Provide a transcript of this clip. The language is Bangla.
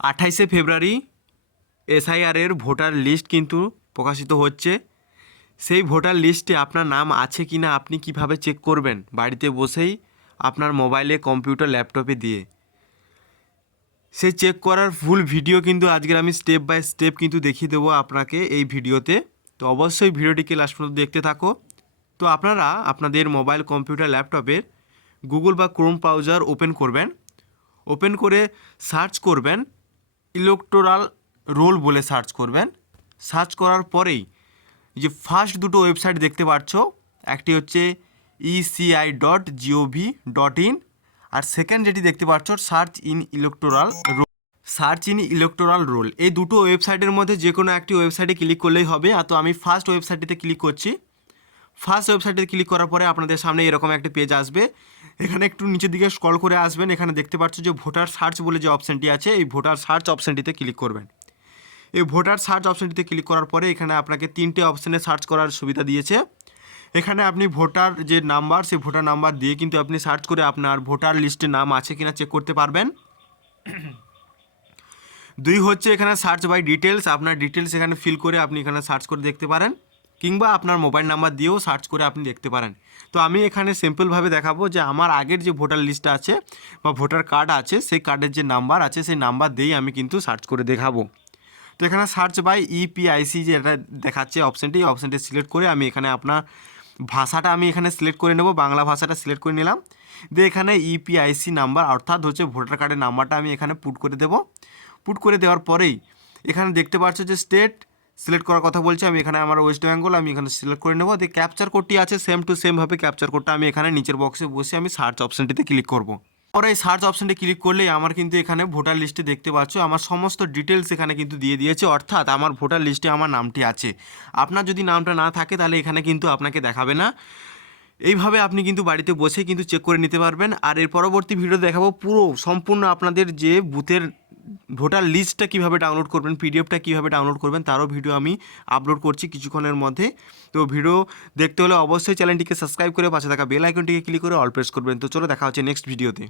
28 ফেব্রুয়ারি এসআইআরের ভোটার লিস্ট কিন্তু প্রকাশিত হচ্ছে। সেই ভোটার লিস্টে আপনার নাম আছে কি না আপনি কিভাবে চেক করবেন বাড়িতে বসেই আপনার মোবাইলে, কম্পিউটার, ল্যাপটপে দিয়ে। সেই চেক করার ফুল ভিডিও কিন্তু আজকের আমি স্টেপ বাই স্টেপ কিন্তু দেখিয়ে দেবো আপনাকে এই ভিডিওতে। তো অবশ্যই ভিডিওটিকে লাস্ট পর্যন্ত দেখতে থাকো। তো আপনারা আপনাদের মোবাইল, কম্পিউটার, ল্যাপটপের গুগল বা ক্রোম ব্রাউজার ওপেন করবেন। ওপেন করে সার্চ করবেন ইলেকটোরাল রোল বলে সার্চ করবেন। সার্চ করার পরেই যে ফার্স্ট দুটো ওয়েবসাইট দেখতে পাচ্ছ, একটি হচ্ছে eci.gov.in আর সেকেন্ড যেটি দেখতে পাচ্ছ সার্চ ইন ইলেকটোরাল রোল। এই দুটো ওয়েবসাইটের মধ্যে যে কোনো একটি ওয়েবসাইটে ক্লিক করলেই হবে। তো আমি ফার্স্ট ওয়েবসাইটটিতে ক্লিক করছি। ফার্স্ট ওয়েবসাইটে ক্লিক করার পরে আপনাদের সামনে এরকম একটা পেজ আসবে। এখানে একটু নিচের দিকে স্ক্রল করে আসবেন। এখানে দেখতে পাচ্ছ যে ভোটার সার্চ বলে যে অপশানটি আছে, এই ভোটার সার্চ অপশানটিতে ক্লিক করবেন। এই ভোটার সার্চ অপশানটিতে ক্লিক করার পরে এখানে আপনাকে 3টে অপশানে সার্চ করার সুবিধা দিয়েছে। এখানে আপনি ভোটার যে নাম্বার, সেই ভোটার নাম্বার দিয়ে কিন্তু আপনি সার্চ করে আপনার ভোটার লিস্টে নাম আছে কিনা চেক করতে পারবেন। 2 হচ্ছে এখানে সার্চ বাই ডিটেলস, আপনার ডিটেলস এখানে ফিল করে আপনি এখানে সার্চ করে দেখতে পারেন, কিংবা আপনার মোবাইল নাম্বার দিয়েও সার্চ করে আপনি দেখতে পারেন। তো আমি এখানে সিম্পলভাবে দেখাবো যে আমার আগের যে ভোটার লিস্ট আছে বা ভোটার কার্ড আছে, সেই কার্ডের যে নাম্বার আছে সেই নাম্বার দিয়েই আমি কিন্তু সার্চ করে দেখাবো। তো এখানে সার্চ বাই ইপিআইসি যে এটা দেখাচ্ছে অপশানটি, এই অপশানটি সিলেক্ট করে আমি এখানে আপনার ভাষাটা আমি এখানে সিলেক্ট করে নেব, বাংলা ভাষাটা সিলেক্ট করে নিলাম। দিয়ে এখানে ইপিআইসি নাম্বার অর্থাৎ হচ্ছে ভোটার কার্ডের নাম্বারটা আমি এখানে পুট করে দেবো। পুট করে দেওয়ার পরেই এখানে দেখতে পাচ্ছ যে স্টেট সিলেক্ট করার কথা বলছে, আমি এখানে আমার ওয়েস্ট বেঙ্গল আমি এখানে সিলেক্ট করে নেব। দিয়ে ক্যাপচার কোডটি আছে সেম টু সেমভাবে ক্যাপচার কোডটা আমি এখানে নিচের বক্সে বসে আমি সার্চ অপশানটিতে ক্লিক করব। পরে এই সার্চ অপশানটি ক্লিক করলেই আমার কিন্তু এখানে ভোটার লিস্টে দেখতে পাচ্ছ আমার সমস্ত ডিটেলস এখানে কিন্তু দিয়ে দিয়েছে, অর্থাৎ আমার ভোটার লিস্টে আমার নামটি আছে। আপনার যদি নামটা না থাকে তাহলে এখানে কিন্তু আপনাকে দেখাবে না। এইভাবে আপনি কিন্তু বাড়িতে বসে কিন্তু চেক করে নিতে পারবেন। আর এর পরবর্তী ভিডিও দেখাবো পুরো সম্পূর্ণ আপনাদের যে বুথের ভোটার লিস্টটা কীভাবে ডাউনলোড করবেন, পিডিএফটা কীভাবে ডাউনলোড করবেন তারও ভিডিও আমি আপলোড করছি কিছুক্ষণের মধ্যে। তো ভিডিও দেখতে হলে অবশ্যই চ্যানেলটিকে সাবস্ক্রাইব করে পাশে থাকা বেল আইকনটিকে ক্লিক করে অল প্রেস করবেন। তো চলো দেখা হচ্ছে নেক্সট ভিডিওতে।